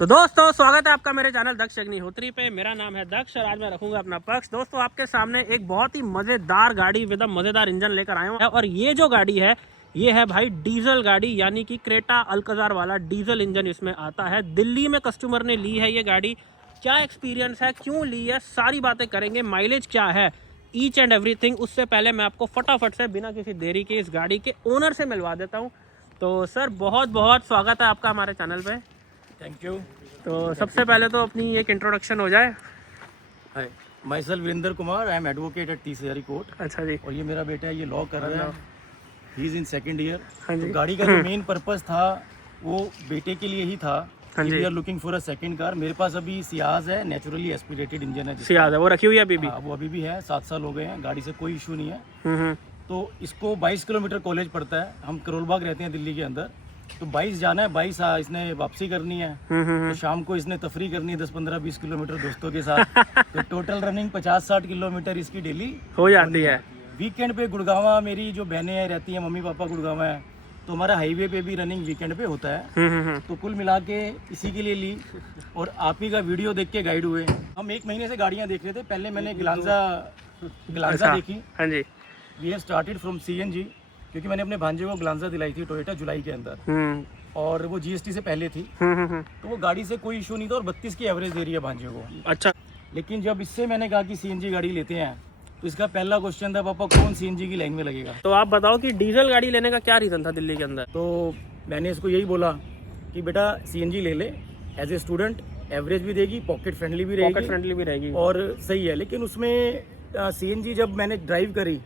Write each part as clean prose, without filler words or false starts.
तो दोस्तों स्वागत है आपका मेरे चैनल दक्ष अग्निहोत्री पे। मेरा नाम है दक्ष और आज मैं रखूंगा अपना पक्ष। दोस्तों आपके सामने एक बहुत ही मज़ेदार गाड़ी विद मज़ेदार इंजन लेकर आया हूँ और ये जो गाड़ी है ये है भाई डीजल गाड़ी, यानी कि क्रेटा अल्कज़ार वाला डीजल इंजन इसमें आता है। दिल्ली में कस्टमर ने ली है ये गाड़ी। क्या एक्सपीरियंस है, क्यों ली है, सारी बातें करेंगे। माइलेज क्या है, ईच एंड एवरीथिंग। उससे पहले मैं आपको फटाफट से बिना किसी देरी के इस गाड़ी के ओनर से मिलवा देता हूँ। तो सर बहुत बहुत स्वागत है आपका हमारे चैनल पे। Thank you. तो सबसे पहले तो अपनी एक इंट्रोडक्शन हो जाए। Hi, myself Virendra Kumar, I am advocate at तीसरी कोर्ट। अच्छा जी। और ये मेरा बेटा है, ये लॉ कर रहा है, he is in second year. हाँ जी। तो गाड़ी का जो मेन पर्पस था वो बेटे के लिए ही था। हाँ जी। We are looking for a second car. मेरे पास अभी सियाज है, नेचुरली एस्पिरेटेड इंजन है सियाज है, वो रखी हुई है अभी भी? हाँ, वो अभी भी है। 7 साल हो गए हैं, गाड़ी से कोई इशू नहीं है। हम्म। तो इसको 22 किलोमीटर कॉलेज पड़ता है। हम करोल बाग रहते हैं दिल्ली के अंदर, तो 22 जाना है, 22 इसने वापसी करनी है। तो शाम को इसने तफरी करनी है 10-15-20 किलोमीटर दोस्तों के साथ। तो टोटल रनिंग 50-60 किलोमीटर इसकी डेली हो जाती है। वीकेंड पे गुड़गांव मेरी जो बहनें हैं रहती हैं, मम्मी पापा गुड़गांव है, तो हमारा हाईवे पे भी रनिंग वीकेंड पे होता है। तो कुल मिला के इसी के लिए ली और आप ही का वीडियो देख के गाइड हुए। हम 1 महीने से गाड़ियाँ देख रहे थे। पहले मैंने ग्लांजा देखी। हाँ जी। We have started from CNG, क्योंकि मैंने अपने भांजे को ग्लांजा दिलाई थी टोयोटा जुलाई के अंदर, और वो GST से पहले थी। तो वो गाड़ी से कोई इशू नहीं था और 32 की एवरेज दे रही है भांजे को। अच्छा। लेकिन जब इससे मैंने कहा कि CNG गाड़ी लेते हैं, तो इसका पहला क्वेश्चन था, पापा कौन CNG की लाइन में लगेगा। तो आप बताओ कि डीजल गाड़ी लेने का क्या रीज़न था दिल्ली के अंदर? तो मैंने इसको यही बोला कि बेटा CNG ले ले, एज ए स्टूडेंट एवरेज भी देगी, पॉकेट फ्रेंडली भी रहेगी, पॉकेट फ्रेंडली भी रहेगी और सही है। लेकिन उसमें CNG जब मैंने ड्राइव करी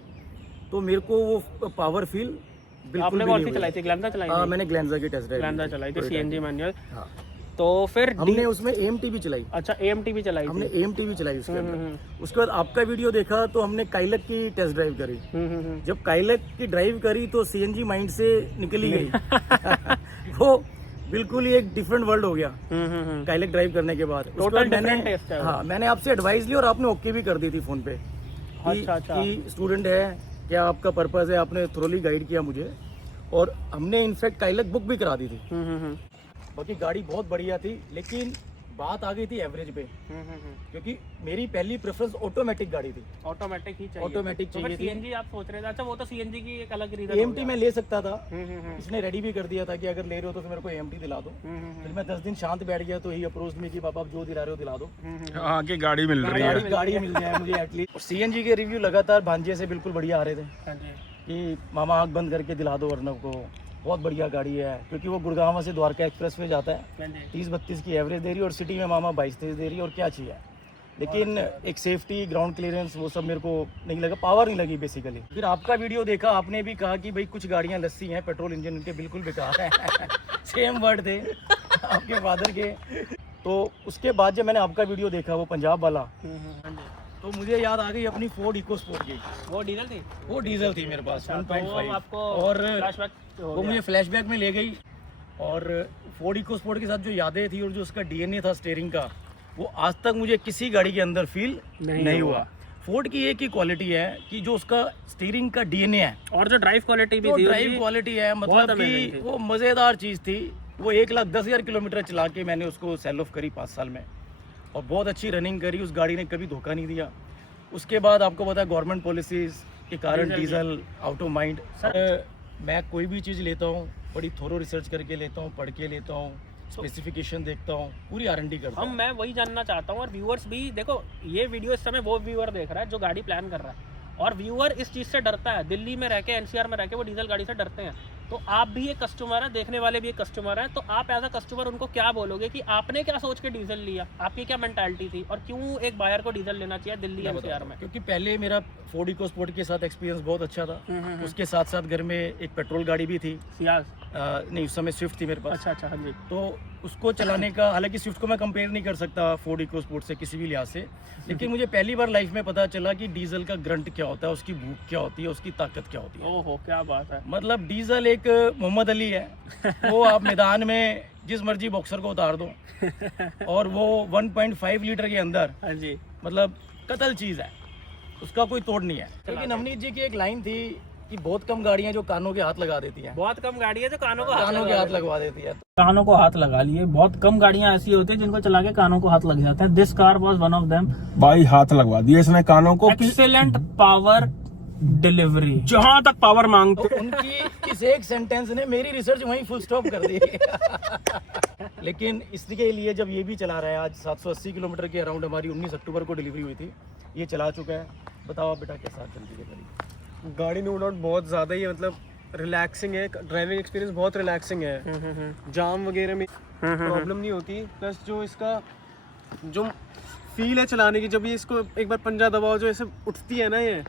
तो मेरे को वो पावर फील बिल्कुल आपने भी कौन नहीं सी चलाई थी? ग्लैंजा चलाई हुई। थी? मैंने ग्लैंजा की टेस्ट ड्राइव ग्लैंजा चलाई थी, CNG मैनुअल। हाँ। तो फिर हमने उसमें AMT भी चलाई। अच्छा, AMT भी चलाई हमने थी। AMT भी चलाई उसके अंदर। उसके बाद आपका वीडियो देखा तो हमने काइलक की टेस्ट ड्राइव करी। जब काइलक की ड्राइव करी तो CNG माइंड से निकली गई। वो बिल्कुल ही एक डिफरेंट वर्ल्ड हो गया काइलक ड्राइव करने के बाद। टोटल डिफरेंट टेस्ट है। हाँ, मैंने आपसे एडवाइस ली और आपने ओके भी कर दी थी फोन पे। अच्छा। कि स्टूडेंट है, क्या आपका पर्पस है, आपने थ्रोली गाइड किया मुझे, और हमने इनफैक्ट काइलक बुक भी करा दी थी। बाकी गाड़ी बहुत बढ़िया थी, लेकिन बात आ गई थी एवरेज पे, क्योंकि मेरी पहली प्रेफरेंस ऑटोमेटिक गाड़ी थी। ऑटोमेटिक ही चाहिए। ऑटोमेटिक तो चाहिए फिर थी। CNG आप सोच रहे थे? अच्छा, वो तो CNG की एक अलग रीजन। AMT मैं ले सकता था, इसने रेडी भी कर दिया था कि अगर ले रहे हो तो फिर मेरे को AMT दिला दो। फिर मैं 10 दिन शांत बैठ गया, तो ही अप्रोच में कि पापा आप जो दिला रहे हो दिला दो, आगे गाड़ी मिल रही है। गाड़ी मिल जाए मुझे एटलीस्ट। और CNG के रिव्यू लगातार भांजे से बिल्कुल बढ़िया आ रहे थे कि मामा आँख बंद करके दिला दो अर्नब को, बहुत बढ़िया गाड़ी है। क्योंकि वो गुड़गांव से द्वारका एक्सप्रेस पे जाता है, 30-32 की एवरेज दे रही है, और सिटी में मामा 22-23 दे रही है, और क्या चाहिए। लेकिन एक सेफ्टी, ग्राउंड क्लियरेंस, वो सब मेरे को नहीं लगा, पावर नहीं लगी बेसिकली। फिर आपका वीडियो देखा, आपने भी कहा कि भाई कुछ गाड़ियाँ लस्सी हैं, पेट्रोल इंजन उनके बिल्कुल बेकार है। सेम वर्ड थे आपके फादर के। तो उसके बाद जब मैंने आपका वीडियो देखा, वो पंजाब वाला, तो मुझे याद आ गई अपनी फोर्ड इकोस्पोर्ट की। वो डीजल थी? वो डीजल थी मेरे पास, 1.5। आपको और फ्लैशबैक वो मुझे फ्लैशबैक में ले गई। और फोर्ड इकोस्पोर्ट के साथ जो यादें थी और जो उसका DNA था स्टीयरिंग का, वो आज तक मुझे किसी गाड़ी के अंदर फील नहीं हुआ। फोर्ड की एक ही क्वालिटी है कि जो उसका स्टीयरिंग का DNA है, और जो ड्राइव क्वालिटी भी थी, ड्राइव क्वालिटी है, मतलब कि वो मज़ेदार चीज़ थी। वो 1,10,000 किलोमीटर चला के मैंने उसको सेल ऑफ करी 5 साल में, और बहुत अच्छी रनिंग करी। उस गाड़ी ने कभी धोखा नहीं दिया। उसके बाद आपको पता है गवर्नमेंट पॉलिसीज़ के कारण डीजल आउट ऑफ माइंड। मैं कोई भी चीज़ लेता हूँ बड़ी थोरो रिसर्च करके लेता हूँ, पढ़ के लेता हूँ, स्पेसिफिकेशन देखता हूँ, पूरी R&D करता हूँ। मैं वही जानना चाहता हूँ, और व्यूअर्स भी देखो, ये वीडियो इस समय वो व्यूअर देख रहा है जो गाड़ी प्लान कर रहा है, और व्यूअर इस चीज़ से डरता है। दिल्ली में रह के, NCR में रह के वो डीजल गाड़ी से डरते हैं। तो आप भी एक कस्टमर है, देखने वाले भी एक कस्टमर है, तो आप एज अ कस्टमर उनको क्या बोलोगे कि आपने क्या सोच के डीजल लिया, आपकी क्या मेंटालिटी थी, और क्यों एक बायर को डीजल लेना चाहिए दिल्ली NCR में? क्योंकि पहले मेरा फोर्ड इकोस्पोर्ट के साथ एक्सपीरियंस बहुत अच्छा था। उसके साथ साथ घर में एक पेट्रोल गाड़ी भी थी, सियाज। नहीं, उस समय स्विफ्ट थी मेरे पास। अच्छा, हाँ जी। तो उसको चलाने का, हालांकि स्विफ्ट को मैं कंपेयर नहीं कर सकता फोर्ड इकोस्पोर्ट से किसी भी लिहाज से, लेकिन मुझे पहली बार लाइफ में पता चला कि डीजल का ग्रंट क्या होता है, उसकी भूख क्या होती है, उसकी ताकत क्या होती है। ओहो, क्या बात है। मतलब डीजल एक मोहम्मद अली है। वो आप मैदान में जिस मर्जी बॉक्सर को उतार दो, और वो 1.5 लीटर के अंदर, हाँ जी, मतलब कतल चीज़ है, उसका कोई तोड़ नहीं है। लेकिन नवनीत जी की एक लाइन थी कि बहुत कम गाड़ियां जो कानों के हाथ लगा देती हैं, बहुत कम गाड़ी है जो कानों को कानों के हाथ लगवा देती है। कानों को हाथ लगा लिए। बहुत कम गाड़ियां ऐसी होती है जिनको चला के कानों को हाथ लग जाता है। This car was one of them. भाई हाथ लगवा दिए इसने कानों को। एक्सीलेंट पावर डिलीवरी, जहां तक पावर मांगते। तो उनकी इस एक सेंटेंस ने मेरी रिसर्च वहीं फुल स्टॉप कर दी। लेकिन इसके लिए जब ये भी चला रहा है, आज 780 किलोमीटर के अराउंड हमारी 19 अक्टूबर को डिलीवरी हुई थी, ये चला चुका है। बताओ आप बेटा कैसा चलती है गाड़ी? गाड़ी नो डाउट बहुत ज़्यादा ही है, मतलब रिलैक्सिंग है। ड्राइविंग एक्सपीरियंस बहुत रिलैक्सिंग है। जाम वगैरह में प्रॉब्लम नहीं होती। प्लस जो इसका जो फील है चलाने की, जब ये इसको एक बार पंजा दबाओ जो ऐसे उठती है ना, ये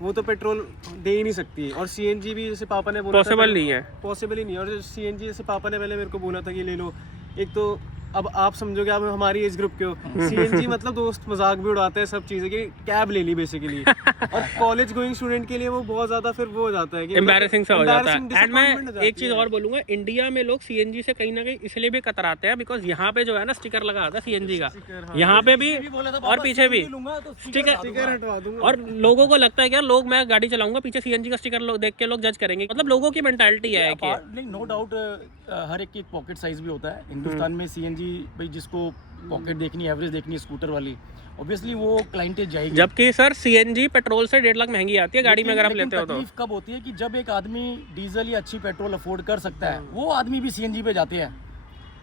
वो तो पेट्रोल दे ही नहीं सकती। और सीएनजी भी जैसे पापा ने बोला पॉसिबल नहीं है, पॉसिबल ही नहीं है। और सीएनजी जैसे पापा ने पहले मेरे को बोला था कि ले लो, एक तो अब आप समझोगे, आप हमारी एज ग्रुप के हो, सीएनजी मतलब दोस्त मजाक भी उड़ाते हैं सब चीज़ें कि कैब ले ली बेसिकली। और कॉलेज गोइंग स्टूडेंट के लिए वो बहुत ज़्यादा फिर वो हो जाता है कि एम्बैरेसिंग सा हो जाता है। embarrassing, एंड मैं disappointment हो जाती एक चीज और बोलूंगा, इंडिया में लोग सीएनजी से कहीं ना कहीं इसलिए भी कतराते हैं बिकॉज यहाँ पे जो है ना स्टिकर लगा आता है सीएनजी का, यहाँ पे भी और पीछे भी स्टिकर हटवा दूंगा। और लोगों को लगता है कि यार लोग, मैं गाड़ी चलाऊंगा पीछे सीएनजी का स्टिकर देख के लोग जज करेंगे। मतलब लोगों की मेंटालिटी है कि नहीं, नो डाउट हर एक की पॉकेट साइज भी होता है। हिंदुस्तान में सीएनजी भाई जिसको पॉकेट देखनी, एवरेज देखनी है स्कूटर वाली, ऑब्वियसली वो क्लाइंटेज जाएगी। जबकि सर सीएनजी पेट्रोल से 1.5 लाख महंगी आती है गाड़ी में अगर आप लेते हो तो। तकलीफ कब होती है कि जब एक आदमी डीजल या अच्छी पेट्रोल अफोर्ड कर सकता है, वो आदमी भी सीएनजी पे जाते हैं,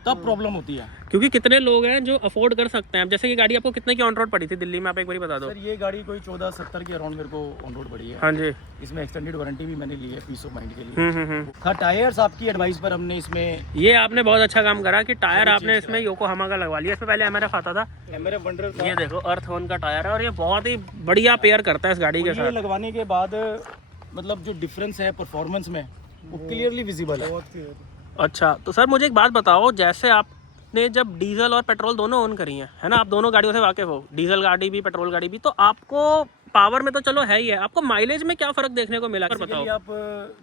तब प्रॉब्लम होती है। क्योंकि कितने लोग हैं जो अफोर्ड कर सकते हैं। अब जैसे कि गाड़ी आपको कितने की ऑन रोड पड़ी थी दिल्ली में, आप एक बार बता दो। सर ये गाड़ी कोई 1470 के अराउंड मेरे को ऑन रोड पड़ी है। हाँ जी। इसमें एक्सटेंडेड वारंटी भी मैंने ली है पीस ऑफ माइंड के लिए। हाँ, टायर्स आपकी एडवाइस पर हमने इसमें, ये आपने बहुत अच्छा काम करा कि टायर आपने इसमें योकोहामा का लगवा लिया। इसमें पहले एमआरएफ आता था, मेरे वंडर ये देखो अर्थवन का टायर है और ये बहुत ही बढ़िया पेयर करता है इस गाड़ी के ये साथ। लगवाने के बाद मतलब जो डिफरेंस है परफॉर्मेंस में वो क्लियरली विजिबल है। अच्छा, तो सर मुझे एक बात बताओ, जैसे आपने जब डीजल और पेट्रोल दोनों ऑन करी है ना, आप दोनों गाड़ियों से वाकिफ हो, डीजल गाड़ी भी पेट्रोल गाड़ी भी, तो आपको पावर में तो चलो है ही है, आपको माइलेज में क्या फर्क देखने को मिला? बताओ। आप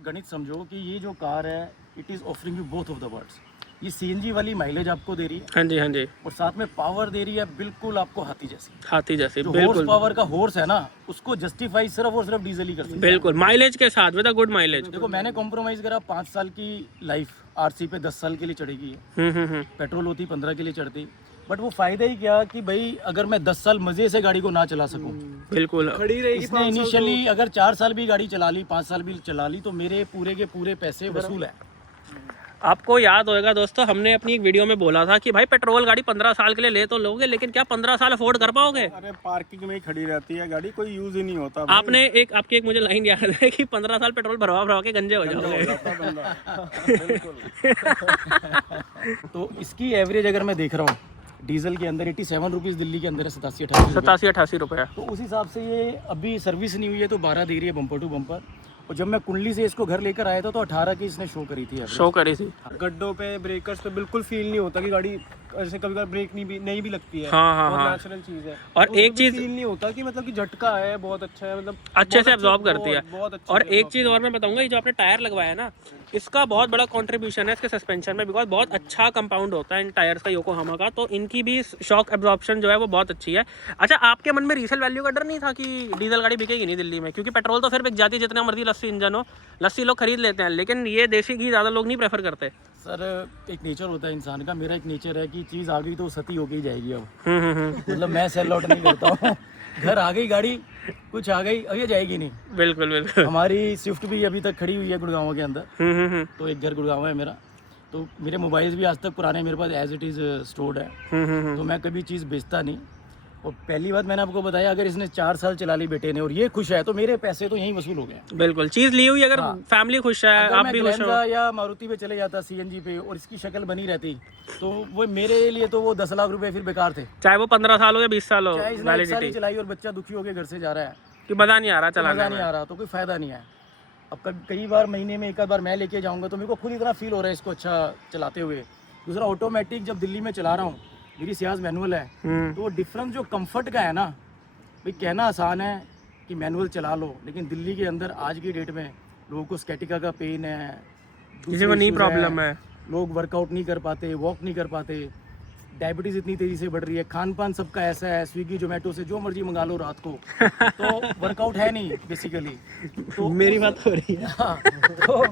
गणित समझो कि ये जो कार है, it is offering you both of the words. ये सीएनजी वाली माइलेज आपको दे रही है, हाँ जी हाँ जी, और साथ में पावर दे रही है बिल्कुल आपको हाथी जैसी। हाथी जैसे, जो बिल्कुल हॉर्स पावर का हॉर्स है ना, उसको जस्टिफाई सिर्फ और सिर्फ डीजल ही कर सकता है। बिल्कुल माइलेज के साथ, विद अ गुड माइलेज। देखो मैंने कॉम्प्रोमाइज करा, 5 साल की लाइफ आरसी पे 10 साल के लिए चढ़ेगी। पेट्रोल होती 15 के लिए चढ़ती, बट वो फायदा ही क्या कि भाई अगर मैं 10 साल मजे से गाड़ी को ना चला सकूं, बिल्कुल खड़ी रहेगी। इसने इनिशियली अगर 4 साल भी गाड़ी चला ली, 5 साल भी चला ली, तो मेरे पूरे के पूरे पैसे वसूल है। आपको याद होगा दोस्तों, हमने अपनी एक वीडियो में बोला था कि भाई पेट्रोल गाड़ी 15 साल के लिए ले तो लोगे, लेकिन क्या 15 साल अफोर्ड कर पाओगे? अरे पार्किंग में ही खड़ी रहती है गाड़ी, कोई यूज ही नहीं होता। आपने आपकी एक मुझे लाइन याद है कि 15 साल पेट्रोल भरवा के गंजे हो जाओगे। तो इसकी एवरेज अगर मैं देख रहा हूँ डीजल के अंदर 87 रुपीज़, दिल्ली के अंदर है 87-88 रुपये। तो उस हिसाब से ये अभी सर्विस नहीं हुई है तो 12 दे रही है बम्पर टू बम्पर। और जब मैं कुंडली से इसको घर लेकर आया था तो 18 की इसने शो करी थी। शो करी थी। गड्ढों पे, ब्रेकर्स पे बिल्कुल फील नहीं होता कि गाड़ी ऐसे कभी कभी ब्रेक नहीं भी लगती है। हाँ हाँ हाँ, नेचुरल चीज है। और एक चीज फील नहीं होता कि मतलब कि झटका है, बहुत अच्छा है, मतलब अच्छे से एब्जॉर्ब करती है। बहुत अच्छा। और एक चीज और मैं बताऊंगा, ये जो आपने टायर लगवाया है ना, इसका बहुत बड़ा कंट्रीब्यूशन है इसके सस्पेंशन में, बिकॉज बहुत अच्छा कंपाउंड होता है इन टायर्स का योकोहामा का, तो इनकी भी शॉक एब्जॉर्प्शन जो है वो बहुत अच्छी है। अच्छा, आपके मन में रीसेल वैल्यू का डर नहीं था कि डीजल गाड़ी बिकेगी नहीं दिल्ली में? क्योंकि पेट्रोल तो फिर बिक जाती है, जितना मर्जी लस्सी इंजन हो, लस्सी लोग खरीद लेते हैं, लेकिन ये देसी घी ज़्यादा लोग नहीं प्रेफर करते। सर एक नेचर होता है इंसान का, मेरा एक नेचर है कि चीज़ आ गई तो सती होके ही जाएगी। अब मतलब मैं सेल आउट नहीं करता हूँ। घर आ गई गाड़ी, कुछ आ गई, अब ये जाएगी नहीं। बिल्कुल बिल्कुल। हमारी स्विफ्ट भी अभी तक खड़ी हुई है गुड़गांव के अंदर। तो एक घर गुड़गांव है मेरा, तो मेरे मोबाइल्स भी आज तक पुराने मेरे पास एज इट इज़ स्टोर्ड है। तो मैं कभी चीज़ बेचता नहीं। और पहली बात मैंने आपको बताया, अगर इसने 4 साल चला ली बेटे ने और ये खुश है तो मेरे पैसे तो यहीं वसूल हो गए। बिल्कुल, चीज ली हुई अगर फैमिली खुश है, आप भी खुश हो। या मारुति पे चले जाता सीएनजी पे और इसकी शक्ल बनी रहती, तो वो मेरे लिए तो वो 10 लाख रुपए फिर बेकार थे। चाहे वो 15 साल हो या 20 साल हो, चाहे इसने 1 साल ही चलाई और बच्चा दुखी होकर घर से जा रहा है कि मजा नहीं आ रहा चलाने मजा नहीं आ रहा, तो कोई फायदा नहीं है। अब कई बार महीने में एक आध बार मैं लेके जाऊंगा तो मेरे को खुद इतना फील हो रहा है इसको अच्छा चलाते हुए। दूसरा ऑटोमेटिक जब दिल्ली में चला रहा हूँ, मेरी सियाज मैनुअल है, तो वो डिफरेंस जो कंफर्ट का है ना, भाई कहना आसान है कि मैनुअल चला लो, लेकिन दिल्ली के अंदर आज की डेट में लोगों को स्कैटिका का पेन है, किसी को नहीं प्रॉब्लम है, लोग वर्कआउट नहीं कर पाते, वॉक नहीं कर पाते, डायबिटीज इतनी तेजी से बढ़ रही है, खान पान सबका ऐसा है, स्विगी जोमेटो से जो मर्जी मंगा लो रात को, तो वर्कआउट है नहीं बेसिकली। तो मेरी बात हो रही है। हाँ, तो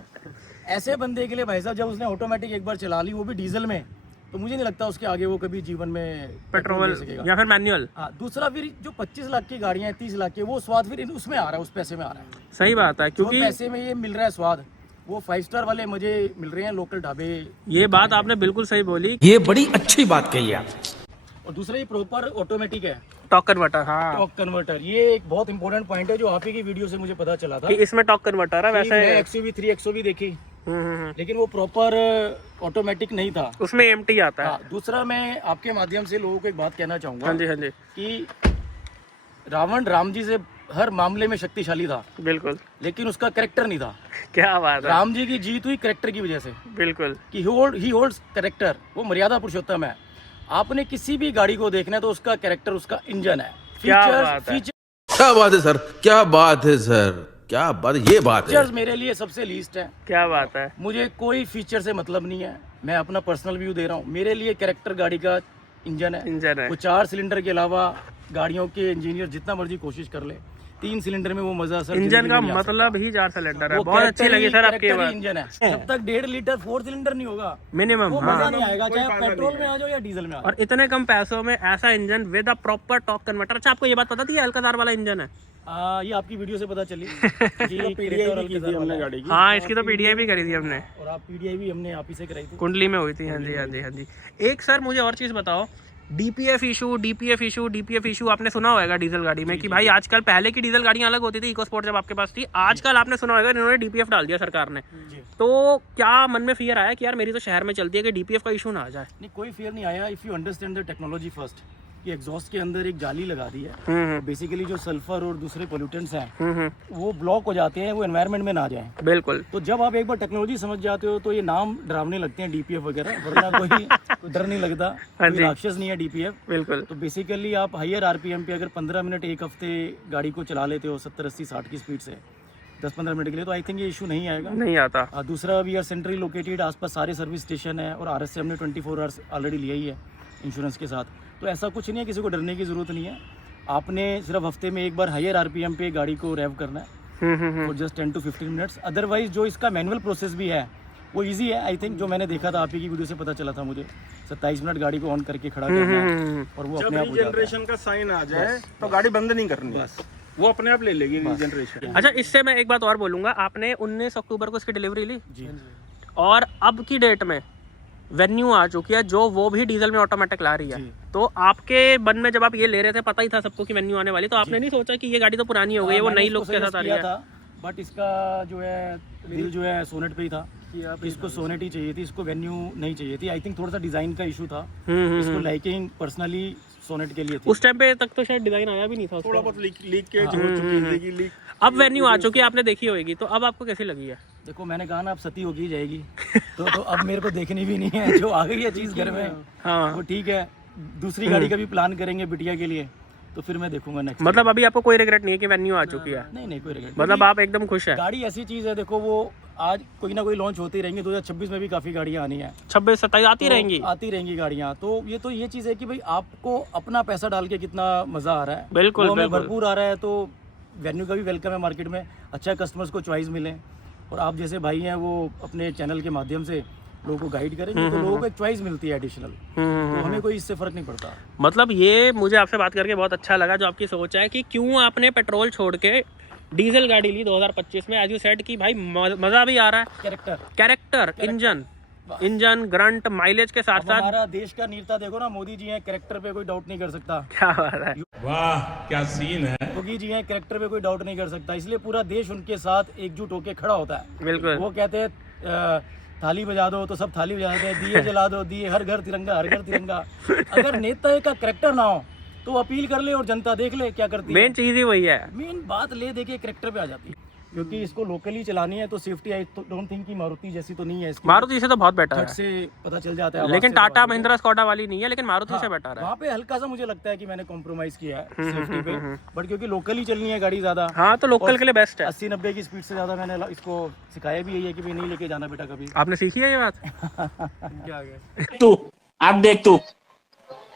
ऐसे बंदे के लिए भाई साहब, जब उसने ऑटोमेटिक एक बार चला ली, वो भी डीजल में, तो मुझे नहीं लगता उसके आगे वो कभी जीवन में पेट्रोल ले सकेगा। या फिर मैनुअल। हाँ, दूसरा फिर जो 25 लाख की गाड़ियाँ हैं, 30 लाख की, वो स्वाद फिर उसमें आ रहा है, उस पैसे में आ रहा है। सही बात है, जो क्योंकि पैसे में ये मिल रहा है स्वाद, वो 5 स्टार वाले मजे मिल रहे हैं लोकल ढाबे। ये बात आपने बिल्कुल सही बोली। ये बड़ी अच्छी बात कही आप। और दूसरा ये प्रॉपर ऑटोमेटिक है, टॉर्क कन्वर्टर। हाँ, टॉर्क कन्वर्टर। ये एक बहुत इंपॉर्टेंट पॉइंट है जो आप ही की वीडियो से मुझे पता चला था। कि इसमें टॉर्क कन्वर्टर है। वैसे मैं XUV 3XO भी देखी, लेकिन वो प्रॉपर ऑटोमेटिक नहीं था, उसमें एम्प्टी आता है। हाँ, दूसरा मैं आपके माध्यम से लोगों को एक बात कहना चाहूंगा। हाँ जी, हाँ जी, कि रावण राम जी से हर मामले में शक्तिशाली था, बिल्कुल। लेकिन उसका कैरेक्टर नहीं था। क्या बात है। राम जी की जीत हुई कैरेक्टर की वजह से, बिल्कुल। कि ही होल्ड्स कैरेक्टर, वो मर्यादा पुरुषोत्तम है। आपने किसी भी गाड़ी को देखना है तो उसका कैरेक्टर, उसका इंजन है, क्या बात है। क्या बात है सर, क्या बात है सर, क्या बात, ये बात है। फीचर्स मेरे लिए सबसे लीस्ट है। क्या बात है। मुझे कोई फीचर से मतलब नहीं है, मैं अपना पर्सनल व्यू दे रहा हूँ। मेरे लिए कैरेक्टर गाड़ी का इंजन है। इंजन है। वो 4 सिलेंडर के अलावा गाड़ियों के इंजीनियर जितना मर्जी कोशिश कर ले, 3 सिलेंडर में वो मजा सर इंजन का मतलब ही 4 सिलेंडर है। वो बहुत अच्छी लगी सर आपकी बात। इंजन है, जब तक 1.5 लीटर 4 सिलेंडर नहीं होगा मिनिमम। वो हाँ। मजा नहीं आएगा, चाहे पेट्रोल में आ जाओ या डीजल में आ जाओ। और इतने कम पैसों में ऐसा engine with a proper torque converter. अच्छा, आपको ये बात पता थी ये अल्काजार वाला इंजन है? ये आपकी वीडियो से पता चली। PDI भी की थी हमने गाड़ी की। हाँ, इसकी तो पीडीआई भी करी थी हमने, और आप PDI भी हमने आप ही से कराई थी, कुंडली में हुई थी। हाँ जी, हाँ जी, हाँ जी। एक सर मुझे और चीज़ बताओ, डीपीएफ इशू आपने सुना होगा डीजल गाड़ी में कि भाई आजकल, पहले की डीजल गाड़ियां अलग होती थी, इको स्पोर्ट जब आपके पास थी, आजकल आपने सुना होगा इन्होंने डीपीएफ डाल दिया सरकार ने। तो क्या मन में फियर आया कि यार मेरी तो शहर में चलती है कि डीपीएफ का इशू ना आ जाए? नहीं, कोई फियर नहीं आया। If you understand the technology first, कि एग्जॉस्ट के अंदर एक जाली लगा दी है, बेसिकली जो सल्फर और दूसरे पोल्यूटेंट्स हैं वो ब्लॉक हो जाते हैं, वो एनवायरनमेंट में ना जाएं। बिल्कुल। तो जब आप एक बार टेक्नोलॉजी समझ जाते हो तो ये नाम डरावने लगते हैं डीपीएफ वगैरह, वरना कोई डर नहीं लगता, कोई राक्षस नहीं है डीपीएफ। बिल्कुल। तो बेसिकली आप हायर आरपीएम पे अगर 15 मिनट एक हफ्ते गाड़ी को चला लेते हो 70, 80, 60 की स्पीड से 10-15 मिनट के लिए, तो आई थिंक ये इशू नहीं आएगा। नहीं आता। दूसरा, वी आर सेंट्रली लोकेटेड, आसपास सारे सर्विस स्टेशन है, और RS से हमने 24 आवर्स ऑलरेडी लिया ही है इंश्योरेंस के साथ। तो ऐसा कुछ नहीं है, किसी को डरने की ज़रूरत नहीं है। आपने सिर्फ हफ्ते में एक बार हायर आरपीएम पे गाड़ी को रेव करना है for just 10 to 15 minutes. Otherwise जो इसका मैनुअल प्रोसेस भी है वो इजी है। आई थिंक जो मैंने देखा था, आप ही की वीडियो से पता चला था मुझे, 27 मिनट गाड़ी को ऑन करके खड़ा करना है और वो अपने आप हो जाता है। जनरेशन का साइन आ जाए तो गाड़ी बंद नहीं करनी, बस वो अपने आप ले लेगी जनरेशन। अच्छा, इससे मैं एक बात और बोलूंगा, आपने 19 अक्टूबर को इसकी डिलीवरी ली जी, और अब की डेट में वेन्यू आ चुकी है जो वो भी डीजल में ऑटोमेटिक ला रही है। तो आपके मन में जब आप ये ले रहे थे, पता ही था सबको कि वेन्यू आने वाली, तो आपने नहीं सोचा कि ये गाड़ी तो पुरानी हो गई है, वो नई लुक के साथ आ रही है? बट इसका जो है दिल जो है सोनेट पे ही था, इसको सोनेट ही चाहिए थी, इसको वेन्यू नहीं चाहिए थी। आई थिंक थोड़ा सा डिजाइन का इशू था, इसको लाइकिंग पर्सनली सोनेट के लिए थी। उस टाइम पे तक तो शायद डिजाइन आया भी नहीं था उसका। थोड़ा बहुत लीकेज हो चुकी है, लीक। अब वेन्यू आ चुकी है, आपने देखी होगी, तो अब आपको कैसी लगी है? देखो, मैंने कहा ना अब सती होगी जाएगी, तो अब मेरे को देखनी भी नहीं है, जो आ गई है चीज़ घर में हाँ, वो ठीक है। दूसरी गाड़ी का भी प्लान करेंगे बिटिया के लिए, तो फिर मैं देखूंगा नेक्स्ट। मतलब अभी आपको कोई रिग्रेट नहीं है कि वेन्यू आ चुकी है? नहीं, कोई रिग्रेट। मतलब आप एकदम खुश है? गाड़ी ऐसी चीज़ है, देखो वो आज कोई ना कोई लॉन्च होती रहेंगी, 2026 में भी काफ़ी गाड़ियाँ आनी है, 26-27 आती रहेंगी, आती रहेंगी गाड़ियाँ। तो ये चीज़ है कि भाई आपको अपना पैसा डाल के कितना मज़ा आ रहा है, बिल्कुल, वो हमें भरपूर आ रहा है। तो वेन्यू का भी वेलकम है मार्केट में, अच्छा कस्टमर्स को चॉइस मिले, और आप जैसे भाई हैं वो अपने चैनल के माध्यम से लोगों को गाइड करेंगे, तो लोगों को एक चॉइस मिलती है एडिशनल, तो हमें कोई इससे फर्क नहीं पड़ता। मतलब ये मुझे आपसे बात करके बहुत अच्छा लगा, जो आपकी सोच है कि क्यों आपने पेट्रोल छोड़ के डीजल गाड़ी ली 2025 में। एज यू सेड कि भाई मजा भी आ रहा है, कैरेक्टर, इंजन ग्रंट, माइलेज के साथ साथ। हमारा देश का नेता देखो ना, मोदी जी हैं, कैरेक्टर पे कोई डाउट नहीं कर सकता। क्या बात है, वाह क्या सीन है। योगी जी हैं, कैरेक्टर पे कोई डाउट नहीं कर सकता, इसलिए पूरा देश उनके साथ एकजुट होकर खड़ा होता है। बिल्कुल। वो कहते हैं थाली बजा दो तो सब थाली बजाते हैं, दिए जला दो दिए, हर घर तिरंगा हर घर तिरंगा। अगर नेता का कैरेक्टर ना हो तो अपील कर ले और जनता देख ले क्या करती है। मेन चीज ही वही है, मेन बात ले दे के कैरेक्टर पे आ जाती है, क्योंकि इसको लोकली चलानी है तो सेफ्टी आई डोंट थिंक कि मारुति जैसी तो नहीं है इसकी, मारुति से तो बहुत बेटर झट है, से पता चल जाता है। लेकिन टाटा महिंद्रा स्कोडा वाली नहीं है, लेकिन मारुति से बेटर है। वहाँ पे हल्का सा मुझे लगता है कि मैंने कॉम्प्रोमाइज किया है सेफ्टी पे, बट क्योंकि लोकली चलनी है गाड़ी ज्यादा। हाँ, तो लोकल के लिए बेस्ट है। 80-90 की स्पीड से ज्यादा मैंने इसको सिखाया भी यही है कि भाई नहीं लेके जाना बेटा कभी। आपने सीखी है ये बात? क्या आ गया? तू आप देख, तू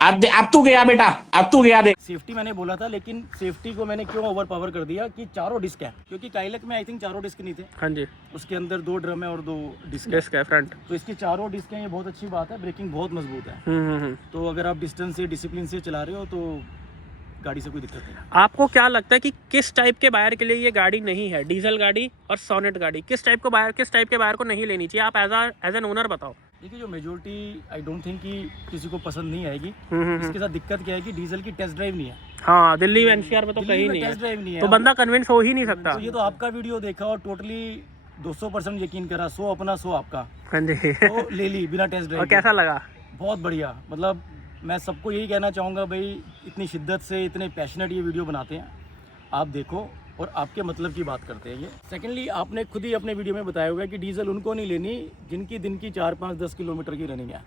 अब तू गया बेटा, अब तू गया। देख सेफ्टी मैंने बोला था, लेकिन सेफ्टी को मैंने क्यों ओवर पावर कर दिया कि चारों डिस्क है, क्योंकि काइलक में आई थिंक चारों डिस्क नहीं थे, हाँ जी, उसके अंदर 2 ड्रम है और 2 डिस्क है। डिस्क है फ्रंट। तो इसकी चारों डिस्क हैं, ये बहुत अच्छी बात है, ब्रेकिंग बहुत मजबूत है। तो अगर आप डिस्टेंस से डिसिप्लिन से चला रहे हो तो गाड़ी से कोई दिक्कत नहीं। आपको क्या लगता है कि किस टाइप के बायर के लिए ये गाड़ी नहीं है, डीजल गाड़ी और सोनेट गाड़ी, किस टाइप के बायर को नहीं लेनी चाहिए? आप एज एन ओनर बताओ। देखिए, जो मेजोरिटी आई डोंट थिंक कि किसी को पसंद नहीं आएगी। इसके साथ दिक्कत क्या है कि डीजल की टेस्ट ड्राइव नहीं है। हाँ, दिल्ली में एनसीआर में तो कहीं नहीं टेस्ट ड्राइव नहीं है, है, तो बंदा कन्विंस हो ही नहीं सकता। तो ये तो आपका वीडियो देखा और टोटली 200% यकीन करा, 100 अपना 100 आपका, हाँ जी। तो ले ली बिना टेस्ट ड्राइव। और कैसा लगा? बहुत बढ़िया। मतलब मैं सबको यही कहना चाहूँगा भाई, इतनी शिद्दत से इतने पैशनेट ये वीडियो बनाते हैं, आप देखो और आपके मतलब की बात करते हैं ये। सेकेंडली, आपने खुद ही अपने वीडियो में बताया होगा कि डीजल उनको नहीं लेनी जिनकी दिन की 4-5-10 किलोमीटर की रनिंग है,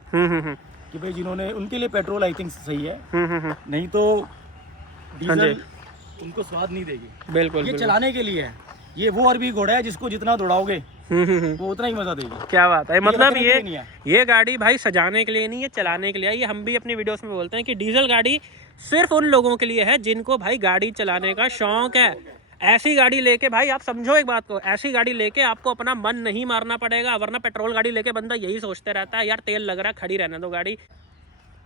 कि भाई जिन्होंने, उनके लिए पेट्रोल आई थिंक सही है, नहीं तो डीजल उनको स्वाद नहीं देगी। बिल्कुल, ये चलाने के लिए है, ये वो अरबी घोड़ा है जिसको जितना दौड़ाओगे वो उतना ही मजा देगी। क्या बात है। मतलब रखने के लिए नहीं है। ये गाड़ी भाई सजाने के लिए नहीं है, चलाने के लिए है। ये हम भी अपनी वीडियोस में बोलते हैं कि डीजल गाड़ी सिर्फ उन लोगों के लिए है जिनको भाई गाड़ी चलाने का शौक है। ऐसी गाड़ी लेके भाई, आप समझो एक बात को, ऐसी गाड़ी लेके आपको अपना मन नहीं मारना पड़ेगा, वरना पेट्रोल गाड़ी लेके बंदा यही सोचते रहता है, यार तेल लग रहा है, खड़ी रहने दो गाड़ी।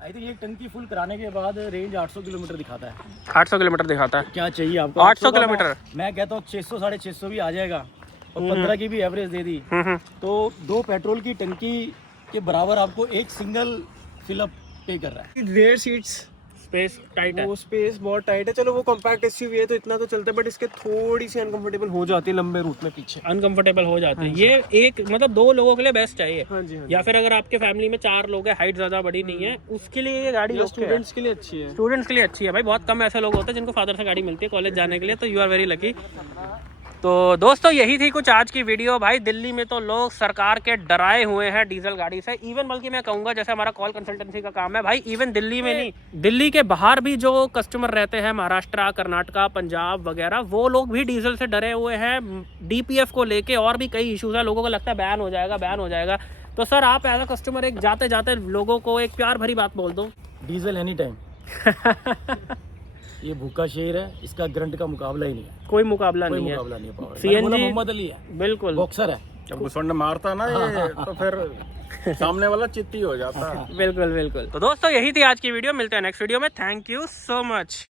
आई थिंक एक टंकी फुल कराने के बाद रेंज 800 किलोमीटर दिखाता है। 800 किलोमीटर दिखाता है। क्या चाहिए आपको? 800 का किलोमीटर। मैं कहता हूँ 600-650 भी आ जाएगा और 15 की भी एवरेज दे दी तो 2 पेट्रोल की टंकी के बराबर आपको एक सिंगल फिलअप पे कर रहा है। रेयर सीट्स, स्पेस टाइट है, वो स्पेस बहुत टाइट है। चलो वो कॉम्पैक्ट एसयूवी है तो इतना तो चलता है, बट इसके थोड़ी सी अनकंफर्टेबल हो जाती है लंबे रूट में पीछे। अनकंफर्टेबल हो जाते हैं। ये एक मतलब 2 लोगों के लिए बेस्ट चाहिए, हाँ जी, हाँ जी। या फिर अगर आपके फैमिली में 4 लोग हैं, हाइट ज्यादा बड़ी नहीं है, उसके लिए ये गाड़ी okay है। स्टूडेंट्स के लिए अच्छी है। स्टूडेंट्स के लिए अच्छी है भाई। बहुत कम ऐसे लोग होते हैं जिनको फादर से गाड़ी मिलती है कॉलेज जाने के लिए, तो यू आर वेरी लकी। तो दोस्तों, यही थी कुछ आज की वीडियो। भाई दिल्ली में तो लोग सरकार के डराए हुए हैं डीजल गाड़ी से। इवन बल्कि मैं कहूँगा, जैसे हमारा कॉल कंसल्टेंसी का काम है भाई, इवन दिल्ली में नहीं, दिल्ली के बाहर भी जो कस्टमर रहते हैं, महाराष्ट्र, कर्नाटका, पंजाब वगैरह, वो लोग भी डीजल से डरे हुए हैं। डीपीएफ को लेके और भी कई इशूज़ है, लोगों को लगता है बैन हो जाएगा, बैन हो जाएगा। तो सर, आप एज अ कस्टमर एक जाते जाते लोगों को एक प्यार भरी बात बोल दो। Diesel any time. ये भूखा शेर है, इसका ग्रंट का मुकाबला ही नहीं है। कोई मुकाबला नहीं है। मुकाबला नहीं है। पावर CNG मोहम्मद अली है, बिल्कुल बॉक्सर है। जब घुसंड मारता ना ये तो फिर सामने वाला चित्ती हो जाता है। बिल्कुल बिल्कुल। तो दोस्तों, यही थी आज की वीडियो। मिलते हैं नेक्स्ट वीडियो में। Thank you so much.